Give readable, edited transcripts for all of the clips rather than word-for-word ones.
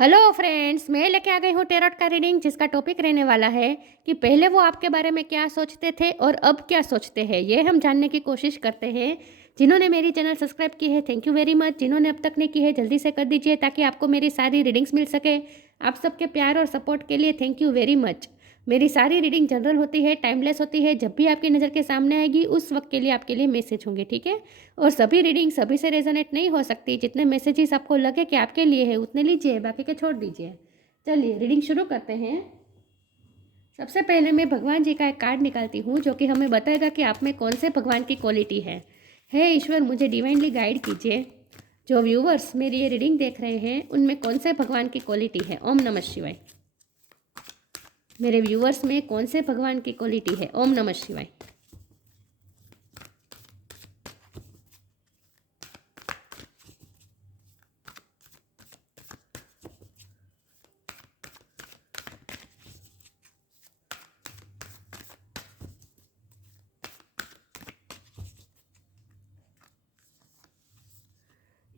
Hello friends, मैं लेके आ गई हूँ टैरोट का रीडिंग जिसका टॉपिक रहने वाला है कि पहले वो आपके बारे में क्या सोचते थे और अब क्या सोचते हैं। ये हम जानने की कोशिश करते हैं। जिन्होंने मेरी चैनल सब्सक्राइब की है थैंक यू वेरी मच। जिन्होंने अब तक नहीं की है जल्दी से कर दीजिए ताकि आपको मेरी सारी रीडिंग्स मिल सके। आप सबके प्यार और सपोर्ट के लिए थैंक यू वेरी मच। मेरी सारी रीडिंग जनरल होती है, टाइमलेस होती है। जब भी आपकी नज़र के सामने आएगी उस वक्त के लिए आपके लिए मैसेज होंगे, ठीक है। और सभी रीडिंग सभी से रेजोनेट नहीं हो सकती। जितने मैसेजेस आपको लगे कि आपके लिए है उतने लीजिए, बाकी के छोड़ दीजिए। चलिए रीडिंग शुरू करते हैं। सबसे पहले मैं भगवान जी का एक कार्ड निकालती हूँ जो कि हमें बताएगा कि आप में कौन से भगवान की क्वालिटी है। हे ईश्वर, मुझे डिवाइनली गाइड कीजिए। जो व्यूवर्स मेरी ये रीडिंग देख रहे हैं उनमें कौन से भगवान की क्वालिटी है। ओम नमः शिवाय। मेरे व्यूवर्स में कौन से भगवान की क्वालिटी है। ओम नमः शिवाय।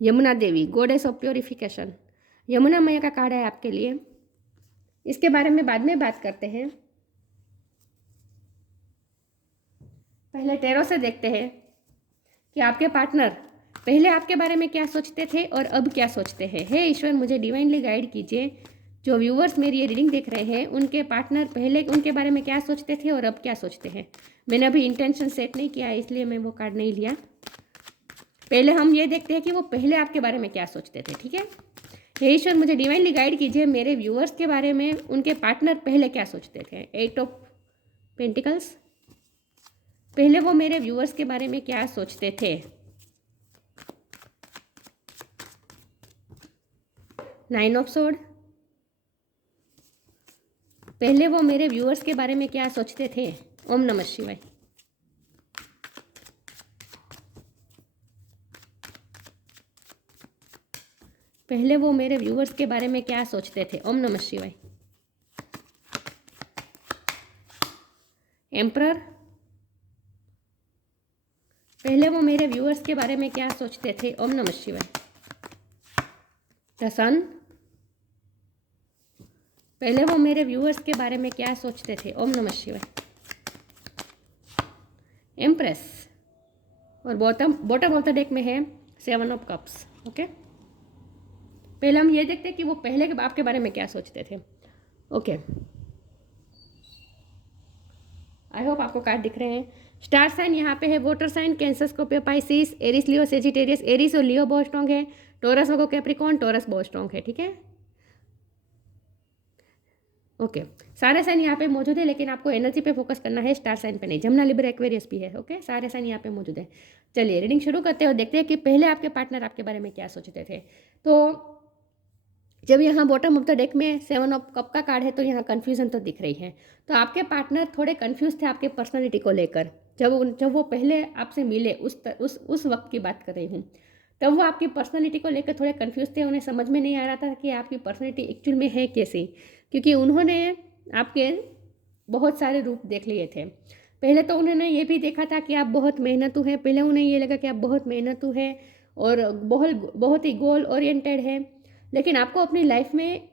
यमुना देवी, गॉडेस ऑफ प्योरिफिकेशन। यमुना मैया का कार्ड है आपके लिए। इसके बारे में बाद में बात करते हैं। पहले टैरो से देखते हैं कि आपके पार्टनर पहले आपके बारे में क्या सोचते थे और अब क्या सोचते हैं। हे ईश्वर, मुझे डिवाइनली गाइड कीजिए। जो व्यूवर्स मेरी ये रीडिंग देख रहे हैं उनके पार्टनर पहले उनके बारे में क्या सोचते थे और अब क्या सोचते हैं। मैंने अभी इंटेंशन सेट नहीं किया है इसलिए मैं वो कार्ड नहीं लिया। पहले हम ये देखते हैं कि वो पहले आपके बारे में क्या सोचते थे, ठीक है। हे ईश्वर, मुझे डिवाइनली गाइड कीजिए मेरे व्यूअर्स के बारे में उनके पार्टनर पहले क्या सोचते थे। 8 ऑफ पेंटिकल्स। पहले वो मेरे व्यूअर्स के बारे में क्या सोचते थे। 9 ऑफ सोर्ड। पहले वो मेरे व्यूअर्स के बारे में क्या सोचते थे। ओम नमः शिवाय। पहले वो मेरे व्यूअर्स के बारे में क्या सोचते थे। ओम नमः शिवाय। एम्परर। पहले वो मेरे व्यूअर्स के बारे में क्या सोचते थे। ओम नमः शिवाय। द सन। पहले वो मेरे व्यूअर्स के बारे में क्या सोचते थे। ओम नमः शिवाय। एम्प्रेस। और बॉटम ऑफ द डेक में है 7 ऑफ कप्स। ओके, पहले हम ये देखते हैं कि वो पहले के आपके बारे में क्या सोचते थे। ओके, आई होप आपको कार्ड दिख रहे हैं। स्टार साइन यहाँ पे है, water sign Cancer, Scorpio, Pisces, Aries, Leo, Sagittarius. Aries और लियो बहुत स्ट्रॉन्ग है। टोरस और कैप्रिकॉर्न, टोरस बहुत स्ट्रॉन्ग है, ठीक है। ओके, सारे साइन यहाँ पे मौजूद है लेकिन आपको एनर्जी पे फोकस करना है, स्टार साइन पे नहीं। जमुना, लिब्रा, एक्वेरियस भी है। ओके, सारे साइन यहाँ पे मौजूद है। चलिए रीडिंग शुरू करते हैं और देखते हैं कि पहले आपके पार्टनर आपके बारे में क्या सोचते थे। तो जब यहाँ बॉटम ऑफ द डेक में 7 ऑफ कप का कार्ड है तो यहाँ कन्फ्यूजन तो दिख रही है। तो आपके पार्टनर थोड़े कन्फ्यूज थे आपके पर्सनैलिटी को लेकर। जब वो पहले आपसे मिले उस वक्त की बात कर रही हूँ, तब वो आपकी पर्सनैलिटी को लेकर थोड़े कन्फ्यूज थे। उन्हें समझ में नहीं आ रहा था कि आपकी पर्सनैलिटी एक्चुअल में है कैसी, क्योंकि उन्होंने आपके बहुत सारे रूप देख लिए थे। पहले तो उन्होंने ये भी देखा था कि आप बहुत मेहनतू हैं। पहले उन्हें ये लगा कि आप बहुत मेहनतू हैं और बहुत ही गोल ओरिएंटेड है। लेकिन आपको अपनी लाइफ में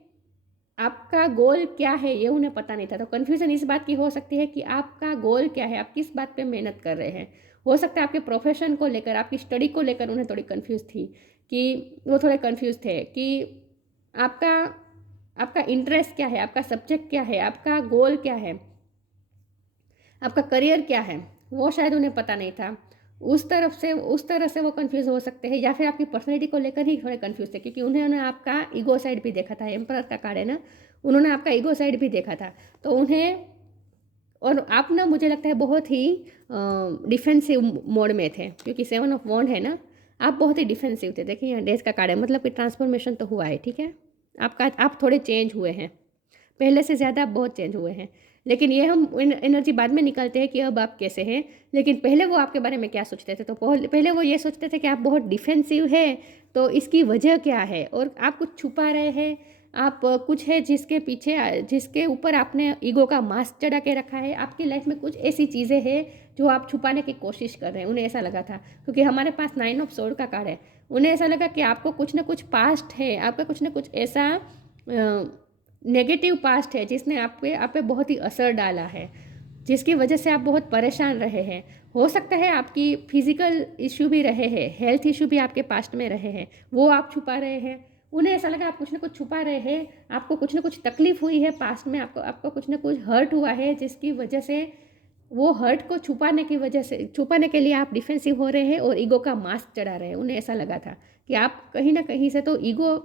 आपका गोल क्या है ये उन्हें पता नहीं था। तो कन्फ्यूज़न इस बात की हो सकती है कि आपका गोल क्या है, आप किस बात पे मेहनत कर रहे हैं। हो सकता है आपके प्रोफेशन को लेकर, आपकी स्टडी को लेकर उन्हें थोड़ी कन्फ्यूज़ थी, कि वो थोड़े कन्फ्यूज़ थे कि आपका आपका इंटरेस्ट क्या है, आपका सब्जेक्ट क्या है, आपका गोल क्या है, आपका करियर क्या है, वो शायद उन्हें पता नहीं था। उस तरह से वो कंफ्यूज हो सकते हैं, या फिर आपकी पर्सनैलिटी को लेकर ही थोड़े कंफ्यूज थे, क्योंकि उन्होंने आपका ईगो साइड भी देखा था। एम्परर का कार्ड है ना, उन्होंने आपका ईगो साइड भी देखा था। तो उन्हें, और आप ना मुझे लगता है बहुत ही डिफेंसिव मोड में थे, क्योंकि 7 ऑफ वॉन्ड है ना, आप बहुत ही डिफेंसिव थे। देखिए यहाँ डेज का कार्ड है, मतलब कि ट्रांसफॉर्मेशन तो हुआ है, ठीक है। आप थोड़े चेंज हुए हैं, पहले से ज़्यादा आप बहुत चेंज हुए हैं। लेकिन ये हम एनर्जी बाद में निकालते हैं कि अब आप कैसे हैं। लेकिन पहले वो आपके बारे में क्या सोचते थे, तो पहले वो ये सोचते थे कि आप बहुत डिफेंसिव है, तो इसकी वजह क्या है, और आप कुछ छुपा रहे हैं। आप कुछ है जिसके ऊपर आपने ईगो का मास्क चढ़ा के रखा है। आपकी लाइफ में कुछ ऐसी चीज़ें हैं जो आप छुपाने की कोशिश कर रहे हैं। उन्हें ऐसा लगा था, क्योंकि हमारे पास 9 ऑफ सोर्ड का कार्ड है। उन्हें ऐसा लगा कि आपको कुछ ना कुछ पास्ट है, आपका कुछ ना कुछ ऐसा नेगेटिव पास्ट है जिसने आप पे बहुत ही असर डाला है, जिसकी वजह से आप बहुत परेशान रहे हैं। हो सकता है आपकी फिजिकल इश्यू भी रहे हैं, हेल्थ इश्यू भी आपके पास्ट में रहे हैं, वो आप छुपा रहे हैं। उन्हें ऐसा लगा आप कुछ ना कुछ छुपा रहे हैं, आपको कुछ ना कुछ तकलीफ हुई है पास्ट में, आपको कुछ ना कुछ हर्ट हुआ है, जिसकी वजह से वो हर्ट को छुपाने के लिए आप डिफेंसिव हो रहे हैं और ईगो का मास्क चढ़ा रहे हैं। उन्हें ऐसा लगा था कि आप कहीं ना कहीं से तो ईगो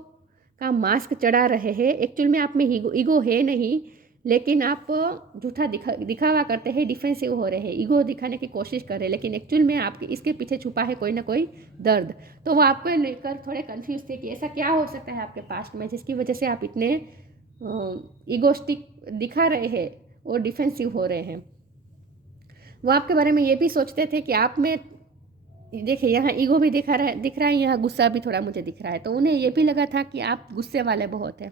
का मास्क चढ़ा रहे हैं। एक्चुअल में आप में ईगो है नहीं, लेकिन आप झूठा दिखावा करते हैं, डिफेंसिव हो रहे हैं, ईगो दिखाने की कोशिश कर रहे हैं, लेकिन एक्चुअल में आपके इसके पीछे छुपा है कोई ना कोई दर्द। तो वो आपको लेकर थोड़े कंफ्यूज थे कि ऐसा क्या हो सकता है आपके पास्ट में जिसकी वजह से आप इतने ईगोस्टिक दिखा रहे हैं और डिफेंसिव हो रहे हैं। वो आपके बारे में ये भी सोचते थे कि आप में, देखिए यहाँ ईगो भी दिख रहा है, यहाँ गुस्सा भी थोड़ा मुझे दिख रहा है। तो उन्हें ये भी लगा था कि आप गुस्से वाले बहुत हैं।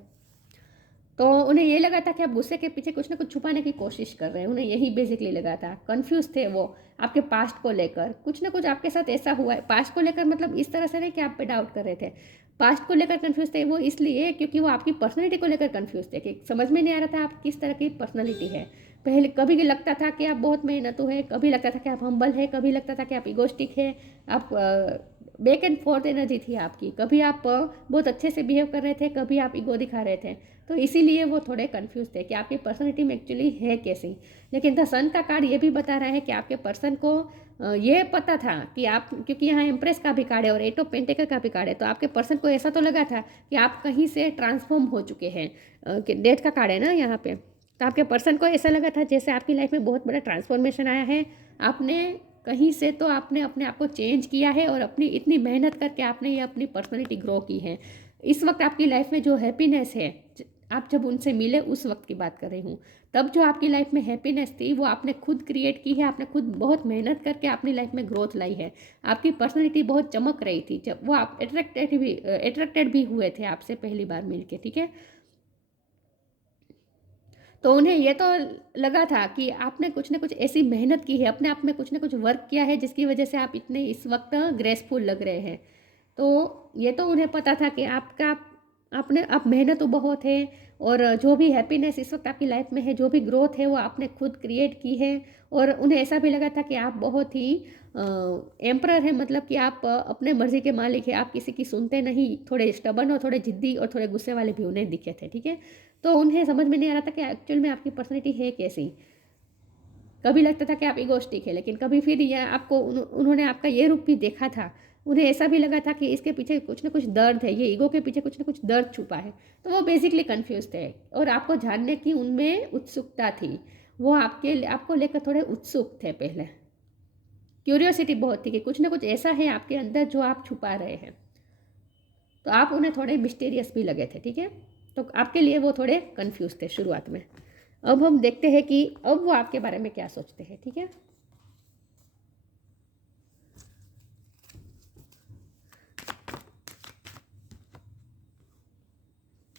तो उन्हें ये लगा था कि आप गुस्से के पीछे कुछ ना कुछ छुपाने की कोशिश कर रहे हैं। उन्हें यही बेसिकली लगा था। कंफ्यूज थे वो आपके पास्ट को लेकर। कुछ ना कुछ आपके साथ ऐसा हुआ है पास्ट को लेकर, मतलब इस तरह से नहीं कि आप पे डाउट कर रहे थे। पास्ट को लेकर कंफ्यूज थे वो इसलिए क्योंकि वो आपकी पर्सनैलिटी को लेकर कंफ्यूज थे कि समझ में नहीं आ रहा था आप किस तरह की पर्सनैलिटी है। पहले कभी लगता था कि आप बहुत मेहनतू है, कभी लगता था कि आप हम्बल है, कभी लगता था कि आप इगोस्टिक है। आप बैक एंड फोर्थ एनर्जी थी आपकी। कभी आप बहुत अच्छे से बिहेव कर रहे थे, कभी आप ईगो दिखा रहे थे। तो इसीलिए वो थोड़े कंफ्यूज थे कि आपकी पर्सनैलिटी में एक्चुअली है कैसी। लेकिन द सन का कार्ड ये भी बता रहा है कि आपके पर्सन को ये पता था कि आप, क्योंकि यहाँ एम्प्रेस का भी कार्ड है और एट ऑफ पेंटिकल का भी कार्ड है, तो आपके पर्सन को ऐसा तो लगा था कि आप कहीं से ट्रांसफॉर्म हो चुके हैं। डेथ का कार्ड है ना यहाँ पे। तो आपके पर्सन को ऐसा लगा था जैसे आपकी लाइफ में बहुत बड़ा ट्रांसफॉर्मेशन आया है। आपने कहीं से तो आपने अपने आप को चेंज किया है और अपनी इतनी मेहनत करके आपने ये अपनी पर्सनैलिटी ग्रो की है। इस वक्त आपकी लाइफ में जो हैप्पीनेस है, आप जब उनसे मिले उस वक्त की बात कर रही हूँ, तब जो आपकी लाइफ में हैप्पीनेस थी वो आपने खुद क्रिएट की है। आपने खुद बहुत मेहनत करके अपनी लाइफ में ग्रोथ लाई है। आपकी पर्सनैलिटी बहुत चमक रही थी जब वो आप अट्रैक्टेड भी हुए थे आपसे पहली बार मिलके, ठीक है। तो उन्हें ये तो लगा था कि आपने कुछ ना कुछ ऐसी मेहनत की है, अपने आप में कुछ ना कुछ वर्क किया है जिसकी वजह से आप इतने इस वक्त ग्रेसफुल लग रहे हैं। तो ये तो उन्हें पता था कि आप मेहनत तो बहुत है और जो भी हैप्पीनेस इस वक्त आपकी लाइफ में है, जो भी ग्रोथ है वो आपने खुद क्रिएट की है। और उन्हें ऐसा भी लगा था कि आप बहुत ही एम्परर है, मतलब कि आप अपने मर्जी के मालिक है, आप किसी की सुनते नहीं। थोड़े स्टबन और थोड़े जिद्दी और थोड़े गुस्से वाले भी उन्हें दिखे थे, ठीक है। तो उन्हें समझ में नहीं आ रहा था कि एक्चुअल में आपकी पर्सनैलिटी है कैसी। कभी लगता था कि आप इगोस्टिक है, लेकिन कभी फिर यह आपको उन्होंने आपका ये रूप भी देखा था। उन्हें ऐसा भी लगा था कि इसके पीछे कुछ ना कुछ दर्द है, ये ईगो के पीछे कुछ ना कुछ दर्द छुपा है। तो वो बेसिकली कंफ्यूज थे और आपको जानने की उनमें उत्सुकता थी। वो आपको लेकर थोड़े उत्सुक थे पहले। क्यूरियोसिटी बहुत थी कि कुछ ना कुछ ऐसा है आपके अंदर जो आप छुपा रहे हैं। तो आप उन्हें थोड़े मिस्टीरियस भी लगे थे, ठीक है। तो आपके लिए वो थोड़े कंफ्यूज थे शुरुआत में। अब हम देखते हैं कि अब वो आपके बारे में क्या सोचते हैं, ठीक है।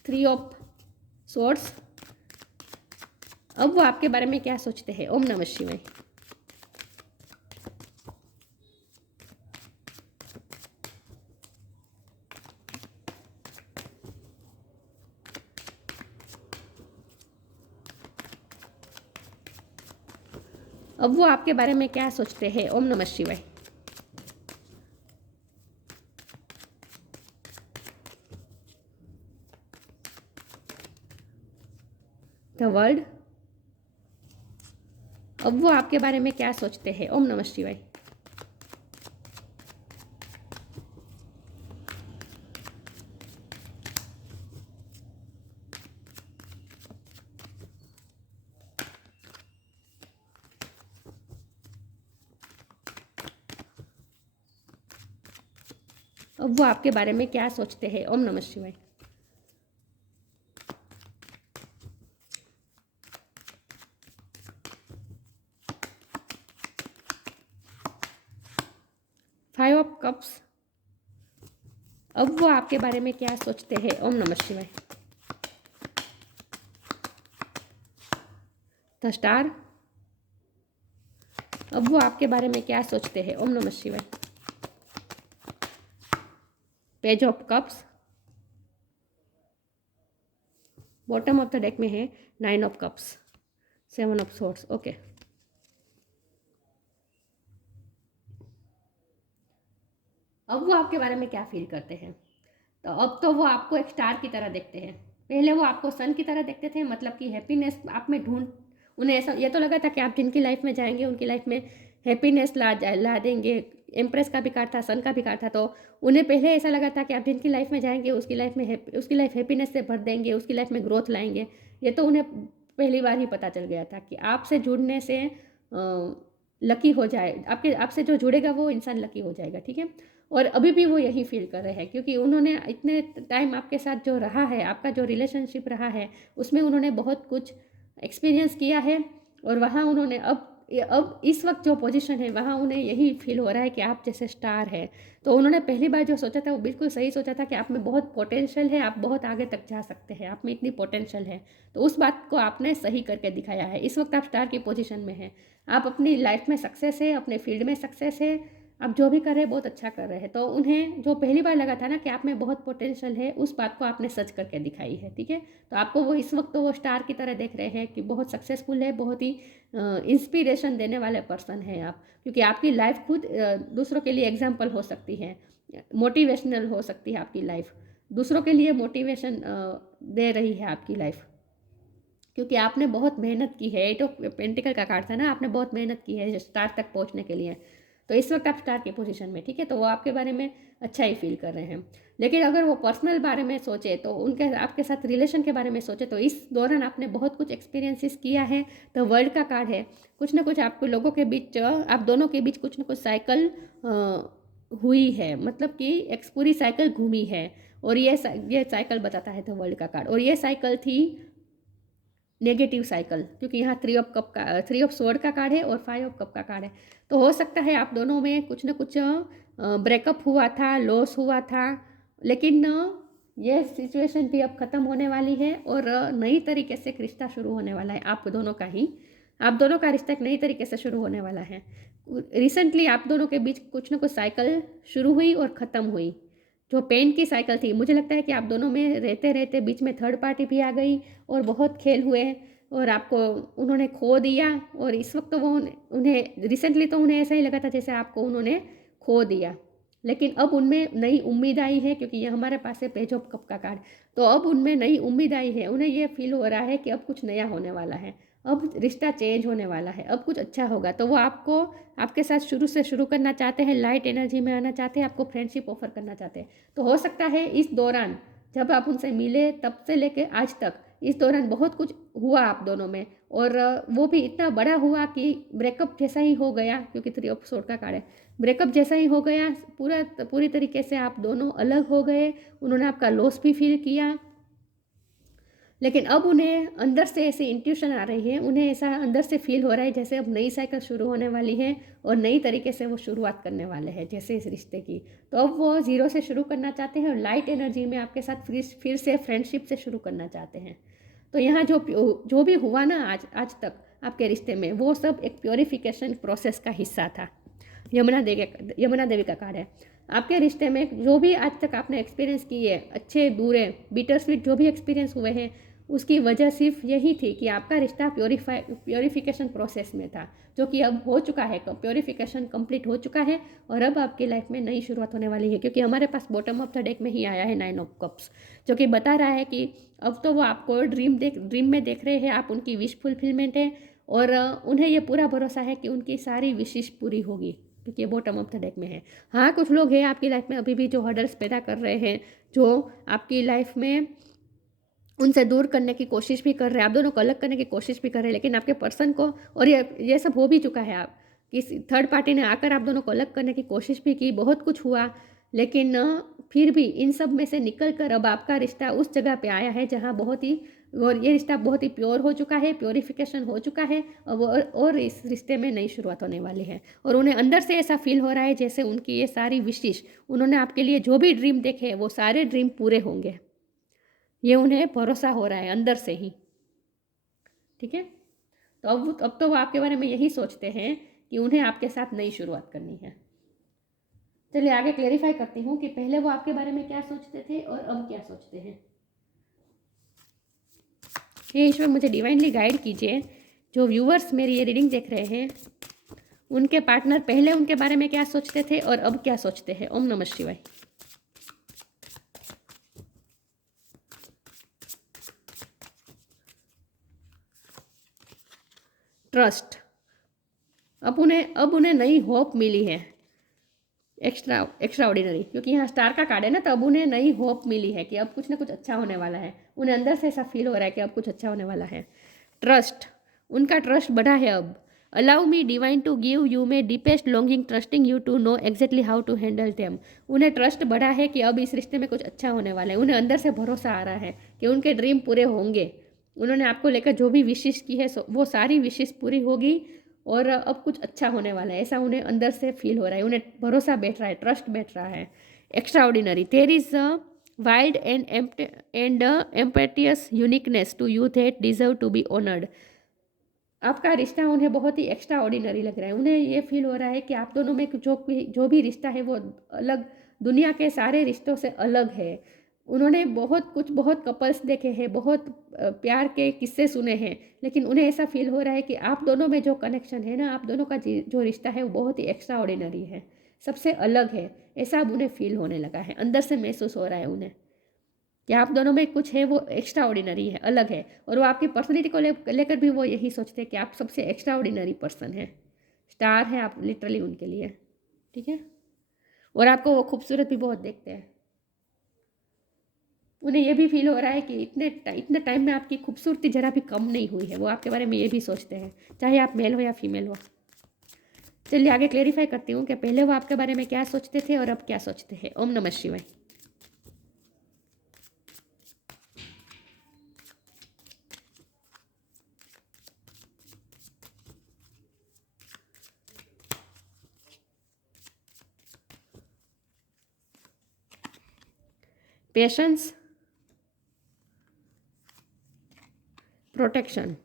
Three of swords. अब वो आपके बारे में क्या सोचते हैं। ओम नमः शिवाय। अब वो आपके बारे में क्या सोचते हैं। ओम नमः शिवाय। The world. अब वो आपके बारे में क्या सोचते हैं। ओम नमः शिवाय। अब वो आपके बारे में क्या सोचते हैं। ओम नमः शिवाय। Five of cups. अब वो आपके बारे में क्या सोचते हैं। ओम नमः शिवाय। The star. अब वो आपके बारे में क्या सोचते हैं। ओम नमः शिवाय। Page of cups. Bottom of the deck में है 9 of cups, 7 of swords. Okay, अब वो आपके बारे में क्या फील करते हैं? तो अब तो वो आपको एक स्टार की तरह देखते हैं। पहले वो आपको सन की तरह देखते थे, मतलब कि हैप्पीनेस आप में ढूंढ, उन्हें ऐसा ये तो लगा था कि आप जिनकी लाइफ में जाएंगे उनकी लाइफ में हैप्पीनेस ला देंगे। एम्प्रेस का भी कार्ड था, सन का भी कार्ड था, तो उन्हें पहले ऐसा लगा था कि आप जिनकी लाइफ में जाएंगे उसकी लाइफ हैप्पीनेस से भर देंगे, उसकी लाइफ में ग्रोथ लाएंगे। ये तो उन्हें पहली बार ही पता चल गया था कि आपसे जुड़ने से लकी हो जाए, आपसे जो जुड़ेगा वो इंसान लकी हो जाएगा। ठीक है, और अभी भी वो यही फील कर रहे हैं, क्योंकि उन्होंने इतने टाइम आपके साथ जो रहा है, आपका जो रिलेशनशिप रहा है, उसमें उन्होंने बहुत कुछ एक्सपीरियंस किया है। और वहाँ उन्होंने अब इस वक्त जो पोजीशन है वहाँ उन्हें यही फील हो रहा है कि आप जैसे स्टार है। तो उन्होंने पहली बार जो सोचा था वो बिल्कुल सही सोचा था कि आप में बहुत पोटेंशियल है, आप बहुत आगे तक जा सकते हैं, आप में इतनी पोटेंशियल है। तो उस बात को आपने सही करके दिखाया है। इस वक्त आप स्टार की पोजीशन में हैं, आप अपनी लाइफ में सक्सेस है, अपने फील्ड में सक्सेस है, आप जो भी कर रहे हैं बहुत अच्छा कर रहे हैं। तो उन्हें जो पहली बार लगा था ना कि आप में बहुत पोटेंशियल है, उस बात को आपने सच करके दिखाई है। ठीक है, तो आपको वो इस वक्त तो वो स्टार की तरह देख रहे हैं कि बहुत सक्सेसफुल है, बहुत ही इंस्पिरेशन देने वाले पर्सन हैं आप, क्योंकि आपकी लाइफ खुद दूसरों के लिए एग्जाम्पल हो सकती है, मोटिवेशनल हो सकती है आपकी लाइफ, दूसरों के लिए मोटिवेशन दे रही है आपकी लाइफ, क्योंकि आपने बहुत मेहनत की है। 8 ऑफ पेंटिकल का कार्ड था ना, आपने बहुत मेहनत की है स्टार तक पहुंचने के लिए। तो इस वक्त आप स्टार की पोजीशन में, ठीक है, तो वो आपके बारे में अच्छा ही फील कर रहे हैं। लेकिन अगर वो पर्सनल बारे में सोचे, तो उनके आपके साथ रिलेशन के बारे में सोचे, तो इस दौरान आपने बहुत कुछ एक्सपीरियंसेस किया है। तो वर्ल्ड का कार्ड है, कुछ ना कुछ आपको लोगों के बीच, आप दोनों के बीच कुछ ना कुछ साइकिल हुई है, मतलब कि एक पूरी साइकिल घूमी है। और ये साइकिल बताता है तो वर्ल्ड का कार्ड, और ये साइकिल थी नेगेटिव साइकिल, क्योंकि यहाँ 3 ऑफ स्वॉर्ड का कार्ड है और 5 ऑफ कप का कार्ड है। तो हो सकता है आप दोनों में कुछ ना कुछ ब्रेकअप हुआ था, लॉस हुआ था, लेकिन ये सिचुएशन भी अब ख़त्म होने वाली है और नई तरीके से एक रिश्ता शुरू होने वाला है आप दोनों का रिश्ता एक नई तरीके से शुरू होने वाला है। रिसेंटली आप दोनों के बीच कुछ ना कुछ साइकिल शुरू हुई और ख़त्म हुई। जो पेन की साइकिल थी, मुझे लगता है कि आप दोनों में रहते रहते बीच में थर्ड पार्टी भी आ गई और बहुत खेल हुए और आपको उन्होंने खो दिया। और इस वक्त तो वो उन्हें रिसेंटली तो उन्हें ऐसा ही लगा था जैसे आपको उन्होंने खो दिया, लेकिन अब उनमें नई उम्मीद आई है, क्योंकि ये हमारे पास है पेज ऑफ कप का कार्ड। तो अब उनमें नई उम्मीद आई है, उन्हें ये फील हो रहा है कि अब कुछ नया होने वाला है, अब रिश्ता चेंज होने वाला है, अब कुछ अच्छा होगा। तो वो आपको आपके साथ शुरू करना चाहते हैं, लाइट एनर्जी में आना चाहते हैं, आपको फ्रेंडशिप ऑफर करना चाहते हैं। तो हो सकता है इस दौरान जब आप उनसे मिले तब से लेके आज तक, इस दौरान बहुत कुछ हुआ आप दोनों में, और वो भी इतना बड़ा हुआ कि ब्रेकअप जैसा ही हो गया, क्योंकि 3 ऑफ सोर्ड का कार्ड है। ब्रेकअप जैसा ही हो गया, पूरी तरीके से आप दोनों अलग हो गए, उन्होंने आपका लॉस भी फील किया। लेकिन अब उन्हें अंदर से ऐसी इंट्यूशन आ रही है, उन्हें ऐसा अंदर से फील हो रहा है जैसे अब नई साइकिल शुरू होने वाली है और नई तरीके से वो शुरुआत करने वाले हैं जैसे इस रिश्ते की। तो अब वो ज़ीरो से शुरू करना चाहते हैं और लाइट एनर्जी में आपके साथ फिर से फ्रेंडशिप से शुरू करना चाहते हैं। तो यहाँ जो भी हुआ ना आज तक आपके रिश्ते में, वो सब एक प्योरीफिकेशन प्रोसेस का हिस्सा था। यमुना देवी का कार्ड है। आपके रिश्ते में जो भी आज तक आपने एक्सपीरियंस किए, अच्छे बुरे बिटर स्वीट जो भी एक्सपीरियंस हुए हैं, उसकी वजह सिर्फ यही थी कि आपका रिश्ता प्योरीफिकेशन प्रोसेस में था, जो कि अब हो चुका है, प्योरीफिकेशन कंप्लीट हो चुका है और अब आपकी लाइफ में नई शुरुआत होने वाली है। क्योंकि हमारे पास बॉटम ऑफ द डेक में ही आया है 9 ऑफ कप्स, जो कि बता रहा है कि अब तो वो आपको ड्रीम में देख रहे हैं, आप उनकी विश फुलफिलमेंट है और उन्हें ये पूरा भरोसा है कि उनकी सारी विशेष पूरी होगी, क्योंकि ये बॉटम ऑफ द डेक में है। हाँ, कुछ लोग हैं आपकी लाइफ में अभी भी जो हर्डल्स पैदा कर रहे हैं, जो आपकी लाइफ में उनसे दूर करने की कोशिश भी कर रहे हैं, आप दोनों को अलग करने की कोशिश भी कर रहे हैं, लेकिन आपके पर्सन को, और ये सब हो भी चुका है, आप किसी थर्ड पार्टी ने आकर आप दोनों को अलग करने की कोशिश भी की, बहुत कुछ हुआ, लेकिन फिर भी इन सब में से निकल कर अब आपका रिश्ता उस जगह पे आया है जहाँ बहुत ही, और ये रिश्ता बहुत ही प्योर हो चुका है, प्योरीफिकेशन हो चुका है, और इस रिश्ते में नई शुरुआत होने वाली है। और उन्हें अंदर से ऐसा फील हो रहा है जैसे उनकी ये सारी विशेष, उन्होंने आपके लिए जो भी ड्रीम देखे वो सारे ड्रीम पूरे होंगे, ये उन्हें भरोसा हो रहा है अंदर से ही। ठीक है, तो अब तो वो आपके बारे में यही सोचते हैं कि उन्हें आपके साथ नई शुरुआत करनी है। चलिए आगे क्लेरिफाई करती हूँ कि पहले वो आपके बारे में क्या सोचते थे और अब क्या सोचते हैं। हे ईश्वर, मुझे डिवाइनली गाइड कीजिए, जो व्यूअर्स मेरी ये रीडिंग देख रहे हैं उनके पार्टनर पहले उनके बारे में क्या सोचते थे और अब क्या सोचते हैं। ओम नमः शिवाय। ट्रस्ट, अब उन्हें नई होप मिली है, एक्स्ट्रा ऑर्डिनरी, क्योंकि यहाँ स्टार का कार्ड है ना, तो अब उन्हें नई होप मिली है कि अब कुछ ना कुछ अच्छा होने वाला है। उन्हें अंदर से ऐसा फील हो रहा है कि अब कुछ अच्छा होने वाला है। ट्रस्ट, उनका ट्रस्ट बढ़ा है अब। Allow me divine to give you my deepest longing trusting you to know exactly how to handle them. उन्हें ट्रस्ट बढ़ा है कि अब इस रिश्ते में कुछ अच्छा होने वाला है। उन्हें अंदर से भरोसा आ रहा है कि उनके ड्रीम पूरे होंगे। उन्होंने आपको लेकर जो भी विशेष की है वो सारी विशेष पूरी होगी और अब कुछ अच्छा होने वाला है, ऐसा उन्हें अंदर से फील हो रहा है। उन्हें भरोसा बैठ रहा है, ट्रस्ट बैठ रहा है। Extraordinary, there is a wild and impetuous uniqueness to you that deserve to be honoured. आपका रिश्ता उन्हें बहुत ही एक्स्ट्रा ऑर्डिनरी लग रहा है। उन्हें ये फील हो रहा है कि आप दोनों में जो भी रिश्ता है वो अलग, दुनिया के सारे रिश्तों से अलग है। उन्होंने बहुत कपल्स देखे हैं, बहुत प्यार के किस्से सुने हैं, लेकिन उन्हें ऐसा फील हो रहा है कि आप दोनों में जो कनेक्शन है ना, आप दोनों का जो रिश्ता है वो बहुत ही एक्स्ट्रा ऑर्डिनरी है, सबसे अलग है। ऐसा अब उन्हें फील होने लगा है, अंदर से महसूस हो रहा है उन्हें कि आप दोनों में कुछ है वो एक्स्ट्रा ऑर्डिनरी है, अलग है। और वो आपकी पर्सनैलिटी को लेकर भी वो यही सोचते हैं कि आप सबसे एक्स्ट्रा ऑर्डिनरी पर्सन है, स्टार है आप लिटरली उनके लिए, ठीक है। और आपको वो खूबसूरत भी बहुत देखते हैं। उन्हें ये भी फील हो रहा है कि इतने टाइम में आपकी खूबसूरती जरा भी कम नहीं हुई है। वो आपके बारे में ये भी सोचते हैं, चाहे आप मेल हो या फीमेल हो। चलिए आगे क्लेरिफाई करती हूँ कि पहले वो आपके बारे में क्या सोचते थे और अब क्या सोचते हैं। ओम नमः शिवाय। Patience, protection,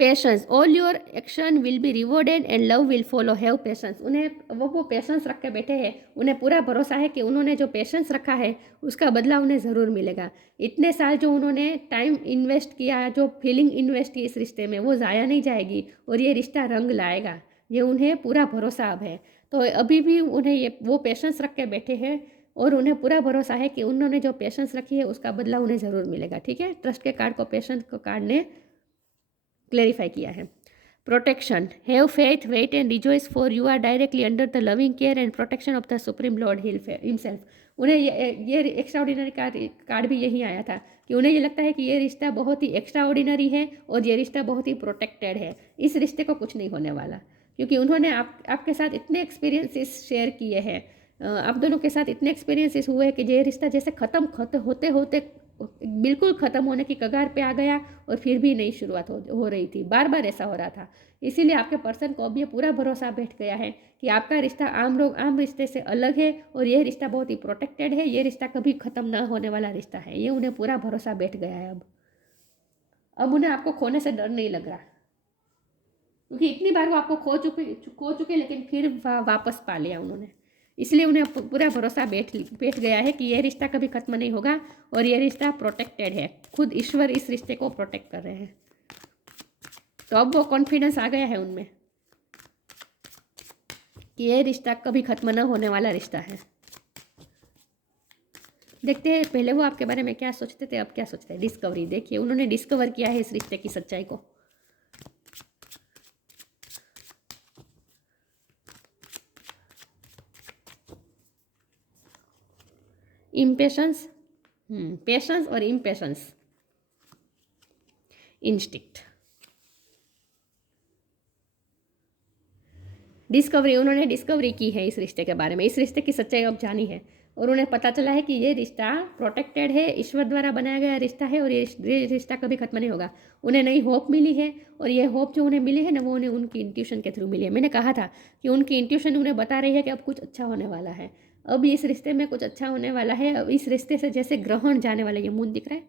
patience, all your action will be rewarded and love will follow. Have patience, उन्हें वो पेशेंस रख के बैठे हैं। उन्हें पूरा भरोसा है कि उन्होंने जो पेशेंस रखा है उसका बदला उन्हें ज़रूर मिलेगा। इतने साल जो उन्होंने टाइम इन्वेस्ट किया, जो फीलिंग इन्वेस्ट की इस रिश्ते में, वो ज़ाया नहीं जाएगी और ये रिश्ता रंग लाएगा, ये उन्हें पूरा भरोसा अब है। तो अभी भी उन्हें वो पेशेंस रख के बैठे हैं और उन्हें पूरा भरोसा है कि उन्होंने जो पेशेंस रखी है उसका बदला उन्हें ज़रूर मिलेगा, ठीक है। ट्रस्ट के कार्ड को पेशेंस को कार्ड ने क्लेरिफाई किया है। Protection, have faith, wait and rejoice for you are directly under the loving care and protection of the supreme lord himself. उन्हें ये एक्स्ट्रा ऑर्डिनरी कार्ड भी यही आया था कि उन्हें ये लगता है कि ये रिश्ता बहुत ही एक्स्ट्रा ऑर्डिनरी है और ये रिश्ता बहुत ही प्रोटेक्टेड है। इस रिश्ते को कुछ नहीं होने वाला, क्योंकि उन्होंने आपके साथ इतने एक्सपीरियंसेस शेयर किए हैं, आप दोनों के साथ इतने एक्सपीरियंसेस हुए कि ये रिश्ता जैसे खत्म होते होते बिल्कुल ख़त्म होने की कगार पे आ गया और फिर भी नई शुरुआत हो रही थी। बार बार ऐसा हो रहा था। इसीलिए आपके पर्सन को अब ये पूरा भरोसा बैठ गया है कि आपका रिश्ता आम रिश्ते से अलग है और ये रिश्ता बहुत ही प्रोटेक्टेड है। ये रिश्ता कभी ख़त्म ना होने वाला रिश्ता है। ये उन्हें पूरा भरोसा बैठ गया है। अब उन्हें आपको खोने से डर नहीं लग रहा, क्योंकि इतनी बार वो आपको खो चुके लेकिन फिर वापस पा लिया उन्होंने। इसलिए उन्हें पूरा भरोसा बैठ गया है कि ये रिश्ता कभी खत्म नहीं होगा और ये रिश्ता प्रोटेक्टेड है। खुद ईश्वर इस रिश्ते को प्रोटेक्ट कर रहे हैं। तो अब वो कॉन्फिडेंस आ गया है उनमें कि ये रिश्ता कभी खत्म न होने वाला रिश्ता है। देखते हैं पहले वो आपके बारे में क्या सोचते थे, अब क्या सोचते हैं। डिस्कवरी, देखिए उन्होंने डिस्कवर किया है इस रिश्ते की सच्चाई को। इम्पेशंस, पेशेंस और इम्पेशंस, इंस्टिक्ट, डिस्कवरी, उन्होंने डिस्कवरी की है इस रिश्ते के बारे में। इस रिश्ते की सच्चाई अब जानी है और उन्हें पता चला है कि ये रिश्ता प्रोटेक्टेड है, ईश्वर द्वारा बनाया गया रिश्ता है और ये रिश्ता कभी खत्म नहीं होगा। उन्हें नई होप मिली है और ये होप जो उन्हें मिली है ना, वो उन्हें उनकी इंट्यूशन के थ्रू मिली है। मैंने कहा था कि उनकी इंट्यूशन उन्हें बता रही है कि अब कुछ अच्छा होने वाला है। अब इस रिश्ते में कुछ अच्छा होने वाला है। अब इस रिश्ते से जैसे ग्रहण जाने वाला, ये मून दिख रहा है,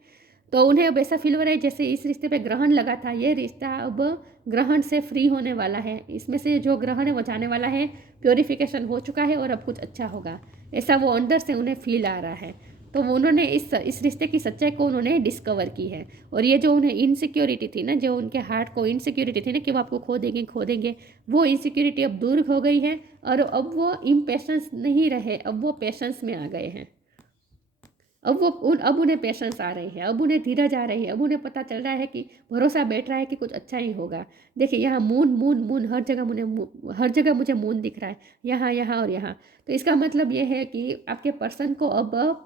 तो उन्हें अब ऐसा फील हो रहा है जैसे इस रिश्ते पे ग्रहण लगा था। ये रिश्ता अब ग्रहण से फ्री होने वाला है। इसमें से जो ग्रहण है वो जाने वाला है, प्योरिफिकेशन हो चुका है और अब कुछ अच्छा होगा, ऐसा वो अंदर से उन्हें फील आ रहा है। तो वो उन्होंने इस रिश्ते की सच्चाई को उन्होंने डिस्कवर की है। और ये जो उन्हें इनसिक्योरिटी थी ना, जो उनके हार्ट को इनसिक्योरिटी थी ना कि वो आपको खो देंगे, वो इनसिक्योरिटी अब दूर हो गई है और अब वो इम्पेशेंस नहीं रहे, अब वो पेशेंस में आ गए हैं। अब उन्हें पेशेंस आ रही है, अब उन्हें धीरज आ रही है, अब उन्हें पता चल रहा है कि भरोसा बैठ रहा है कि कुछ अच्छा ही होगा। देखिए यहाँ मून मून मून हर जगह मुझे मून दिख रहा है, यहाँ यहाँ और यहाँ। तो इसका मतलब ये है कि आपके पर्सन को अब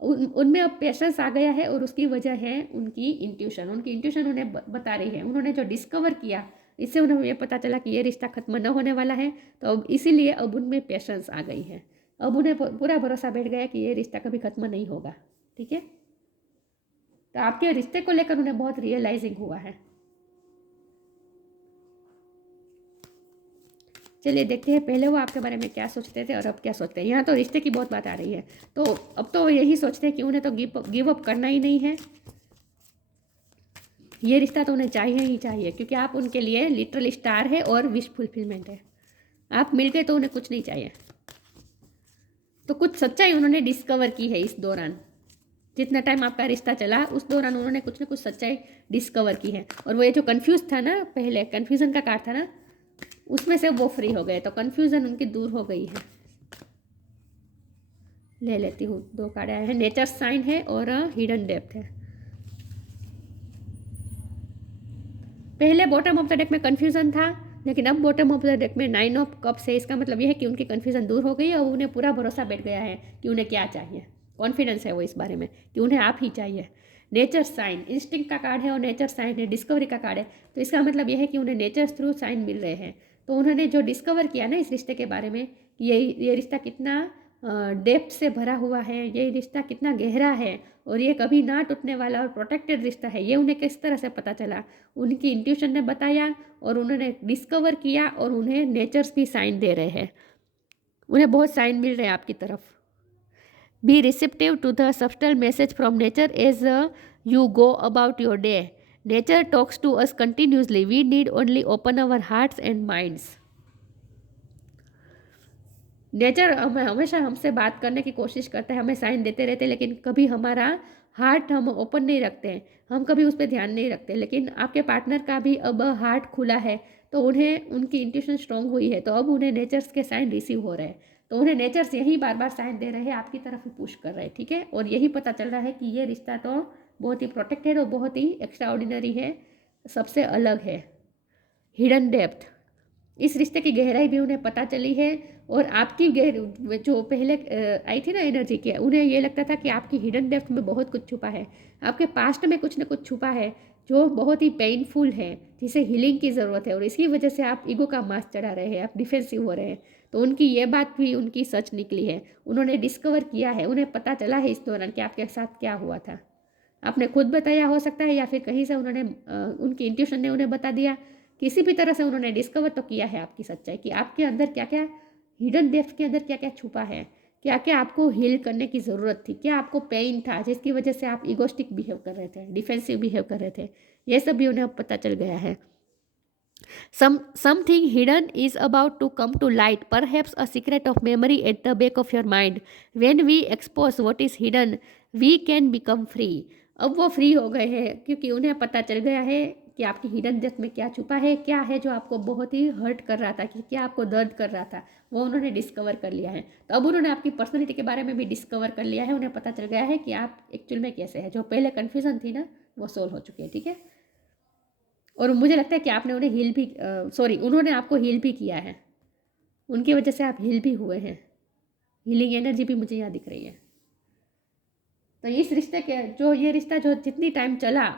उनमें अब पेशेंस आ गया है और उसकी वजह है उनकी इंट्यूशन उन्हें बता रही है। उन्होंने जो डिस्कवर किया, इससे उन्हें ये पता चला कि ये रिश्ता खत्म न होने वाला है, तो अब इसीलिए अब उनमें पेशेंस आ गई है। अब उन्हें पूरा भरोसा बैठ गया कि ये रिश्ता कभी खत्म नहीं होगा। ठीक है, तो आपके रिश्ते को लेकर उन्हें बहुत रियलाइजिंग हुआ है। चलिए देखते हैं पहले वो आपके बारे में क्या सोचते थे और अब क्या सोचते हैं। यहाँ तो रिश्ते की बहुत बात आ रही है, तो अब तो यही सोचते हैं कि उन्हें तो गिव अप करना ही नहीं है, ये रिश्ता तो उन्हें चाहिए ही चाहिए, क्योंकि आप उनके लिए लिटरल स्टार है और विश फुलफिलमेंट है। आप मिल गए तो उन्हें कुछ नहीं चाहिए। तो कुछ सच्चाई उन्होंने डिस्कवर की है इस दौरान, जितना टाइम आपका रिश्ता चला उस दौरान उन्होंने कुछ ना कुछ सच्चाई डिस्कवर की है। और वो ये जो कन्फ्यूज था ना, पहले कन्फ्यूज़न का कार्ड था ना, उसमें से वो फ्री हो गए, तो कन्फ्यूज़न उनकी दूर हो गई है। ले लेती हूँ, 2 कार्ड आए हैं, नेचर साइन है और हिडन डेप्थ है। पहले बॉटम ऑफ द डेक में कन्फ्यूज़न था, लेकिन अब बॉटम ऑफ द डेक में 9 ऑफ कप्स है। इसका मतलब यह है कि उनकी कन्फ्यूज़न दूर हो गई है और उन्हें पूरा भरोसा बैठ गया है कि उन्हें क्या चाहिए। कॉन्फिडेंस है वो इस बारे में कि उन्हें आप ही चाहिए। नेचर साइन इंस्टिंक्ट का कार्ड है और नेचर साइन है, डिस्कवरी का कार्ड है। तो इसका मतलब यह है कि उन्हें नेचर थ्रू साइन मिल रहे हैं। तो उन्होंने जो डिस्कवर किया ना इस रिश्ते के बारे में, ये रिश्ता कितना डेप्थ से भरा हुआ है, ये रिश्ता कितना गहरा है और ये कभी ना टूटने वाला और प्रोटेक्टेड रिश्ता है, ये उन्हें किस तरह से पता चला। उनकी इंट्यूशन ने बताया और उन्होंने डिस्कवर किया और उन्हें नेचर्स भी साइन दे रहे हैं। उन्हें बहुत साइन मिल रहे हैं आपकी तरफ। Be receptive to the subtle message from nature as you go about your day. Nature talks to us continuously, we need only open our hearts and minds. Nature हमें हमेशा हमसे बात करने की कोशिश करता है, हमें साइन देते रहते हैं, लेकिन कभी हमारा हार्ट हम ओपन नहीं रखते हैं, हम कभी उस पर ध्यान नहीं रखते। लेकिन आपके पार्टनर का भी अब हार्ट खुला है, तो उन्हें उनकी इंट्यूशन स्ट्रांग हुई है, तो अब उन्हें नेचर्स के साइन रिसीव हो रहे हैं। तो उन्हें नेचर्स यही बार बार साइन दे रहे हैं, आपकी तरफ ही पुश कर रहे हैं। ठीक है, और यही पता चल रहा है कि ये रिश्ता तो बहुत ही प्रोटेक्टेड और बहुत ही एक्स्ट्रा ऑर्डिनरी है, सबसे अलग है। हिडन डेप्थ, इस रिश्ते की गहराई भी उन्हें पता चली है। और आपकी जो पहले आई थी ना एनर्जी की, उन्हें ये लगता था कि आपकी हिडन डेप्थ में बहुत कुछ छुपा है, आपके पास्ट में कुछ ना कुछ छुपा है जो बहुत ही पेनफुल है, जिसे हीलिंग की ज़रूरत है। और इसकी वजह से आप ईगो का मास्क चढ़ा रहे हैं, आप डिफेंसिव हो रहे हैं। तो उनकी ये बात भी उनकी सच निकली है, उन्होंने डिस्कवर किया है, उन्हें पता चला है इस दौरान कि आपके साथ क्या हुआ था। आपने खुद बताया हो सकता है, या फिर कहीं से उन्होंने उनकी इंट्यूशन ने उन्हें बता दिया। किसी भी तरह से उन्होंने डिस्कवर तो किया है आपकी सच्चाई, कि आपके अंदर क्या क्या हिडन डेप्थ के अंदर क्या क्या छुपा है, क्या क्या आपको हील करने की ज़रूरत थी, क्या आपको पेन था जिसकी वजह से आप इगोस्टिक बिहेव कर रहे थे, डिफेंसिव बिहेव कर रहे थे। ये सब भी उन्हें अब पता चल गया है। Something hidden is about to come to light, perhaps a secret of memory at the back of your mind. When we expose what is hidden, we can become free. अब वो फ्री हो गए हैं, क्योंकि उन्हें पता चल गया है कि आपकी हिडन डेप्थ में क्या छुपा है, क्या है जो आपको बहुत ही हर्ट कर रहा था, कि क्या आपको दर्द कर रहा था, वो उन्होंने डिस्कवर कर लिया है। तो अब उन्होंने आपकी पर्सनैलिटी के बारे में भी डिस्कवर कर लिया है, उन्हें पता चल गया है कि आप एक्चुअल में कैसे हैं। जो पहले कन्फ्यूजन थी ना, वो सोल्व हो चुकी है। ठीक है, और मुझे लगता है कि आपने उन्हें हील भी उन्होंने आपको हील भी किया है, उनकी वजह से आप हील भी हुए हैं। हीलिंग एनर्जी भी मुझे यहाँ दिख रही है। तो इस रिश्ते के ये रिश्ता जो जितनी टाइम चला,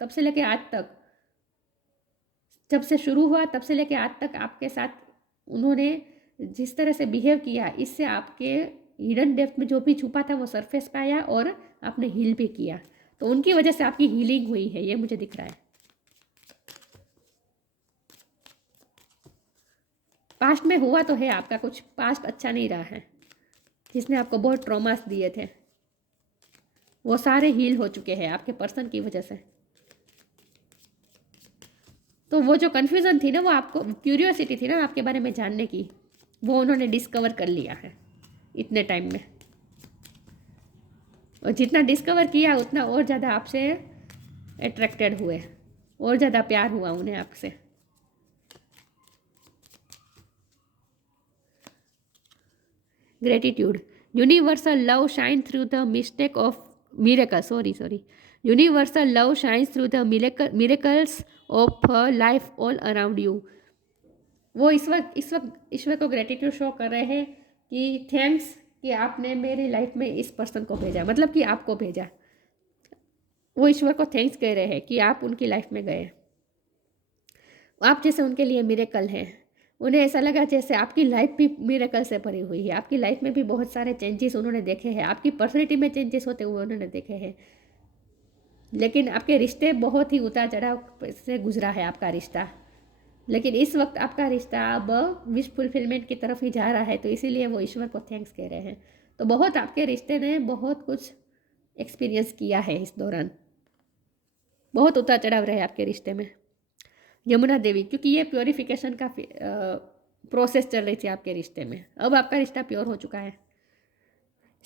तब से लेके आज तक, जब से शुरू हुआ तब से लेके आज तक आपके साथ उन्होंने जिस तरह से बिहेव किया, इससे आपके हिडन डेप्थ में जो भी छुपा था वो सरफेस पे आया और आपने हील भी किया। तो उनकी वजह से आपकी हीलिंग हुई है, ये मुझे दिख रहा है। पास्ट में हुआ तो है, आपका कुछ पास्ट अच्छा नहीं रहा है, जिसने आपको बहुत ट्रॉमास दिए थे, वो सारे हील हो चुके हैं आपके पर्सन की वजह से। तो वो जो कन्फ्यूज़न थी ना, वो आपको क्यूरियोसिटी थी ना आपके बारे में जानने की, वो उन्होंने डिस्कवर कर लिया है इतने टाइम में। और जितना डिस्कवर किया उतना और ज़्यादा आपसे अट्रैक्टेड हुए, और ज़्यादा प्यार हुआ उन्हें आपसे। Gratitude, universal love shine through the mistake of miracle, sorry, universal love shines through the miracles of life all around you. वो इस वक्त ईश्वर को ग्रेटिट्यूड शो कर रहे हैं कि थैंक्स कि आपने मेरी लाइफ में इस पर्सन को भेजा, मतलब कि आपको भेजा। वो ईश्वर को थैंक्स कह रहे हैं कि आप उनकी लाइफ में गए, आप जैसे उनके लिए मिरेकल हैं। उन्हें ऐसा लगा जैसे आपकी लाइफ भी मिरेकल से भरी हुई है, आपकी लाइफ में भी बहुत सारे चेंजेस उन्होंने देखे हैं, आपकी पर्सनैलिटी में चेंजेस होते हुए उन्होंने देखे हैं। लेकिन आपके रिश्ते बहुत ही उतार चढ़ाव से गुजरा है आपका रिश्ता, लेकिन इस वक्त आपका रिश्ता अब विश फुलफिलमेंट की तरफ ही जा रहा है, तो इसीलिए वो ईश्वर को थैंक्स कह रहे हैं। तो बहुत आपके रिश्ते ने बहुत कुछ एक्सपीरियंस किया है इस दौरान, बहुत उतार चढ़ाव रहे आपके रिश्ते में। यमुना देवी, क्योंकि ये प्योरिफिकेशन का प्रोसेस चल रही थी आपके रिश्ते में, अब आपका रिश्ता प्योर हो चुका है।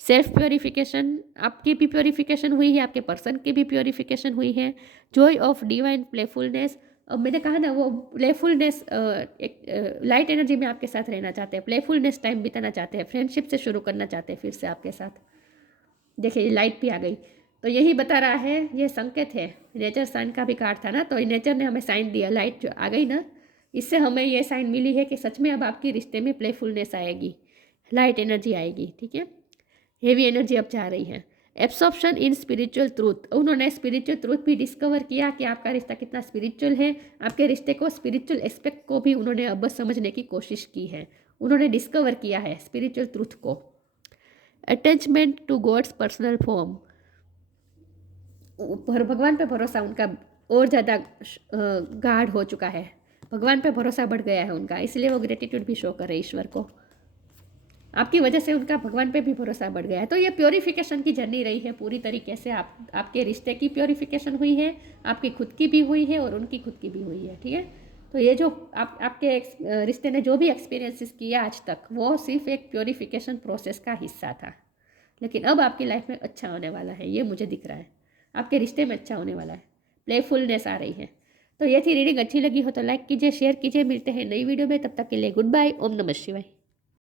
सेल्फ प्योरिफिकेशन, आपकी भी प्योरिफिकेशन हुई है, आपके पर्सन की भी प्योरिफिकेशन हुई है। जॉय ऑफ डिवाइन प्लेफुलनेस, अब मैंने कहा ना वो प्लेफुलनेस, एक लाइट एनर्जी में आपके साथ रहना चाहते हैं, प्लेफुलनेस टाइम बिताना चाहते हैं, फ्रेंडशिप से शुरू करना चाहते हैं फिर से आपके साथ। देखिए लाइट भी आ गई, तो यही बता रहा है, ये संकेत है। नेचर साइन का भी कार्ड था ना, तो नेचर ने हमें साइन दिया, लाइट जो आ गई ना, इससे हमें ये साइन मिली है कि सच में अब आपके रिश्ते में प्लेफुलनेस आएगी, लाइट एनर्जी आएगी, ठीक है। हेवी एनर्जी अब जा रही है। एब्सॉर्प्शन इन स्पिरिचुअल ट्रूथ, उन्होंने स्पिरिचुअल ट्रूथ भी डिस्कवर किया कि आपका रिश्ता कितना स्पिरिचुअल है। आपके रिश्ते को स्पिरिचुअल एस्पेक्ट को भी उन्होंने अब समझने की कोशिश की है, उन्होंने डिस्कवर किया है स्पिरिचुअल ट्रूथ को। Attachment to God's personal form, भगवान पे भरोसा उनका और ज़्यादा गाढ़ हो चुका है, भगवान पे भरोसा बढ़ गया है उनका, इसलिए वो ग्रेटिट्यूड भी शो करे ईश्वर को। आपकी वजह से उनका भगवान पे भी भरोसा बढ़ गया है। तो ये प्योरिफिकेशन की जर्नी रही है पूरी तरीके से। आपके रिश्ते की प्योरिफिकेशन हुई है, आपकी खुद की भी हुई है और उनकी खुद की भी हुई है, ठीक है। तो ये जो आपके रिश्ते ने जो भी एक्सपीरियंसेस किया आज तक, वो सिर्फ एक प्योरिफिकेशन प्रोसेस का हिस्सा था, लेकिन अब आपकी लाइफ में अच्छा होने वाला है, ये मुझे दिख रहा है। आपके रिश्ते में अच्छा होने वाला है, प्लेफुलनेस आ रही है। तो ये थी रीडिंग, अच्छी लगी हो तो लाइक कीजिए, शेयर कीजिए। मिलते हैं नई वीडियो में, तब तक के लिए गुड बाय। ओम नमः शिवाय।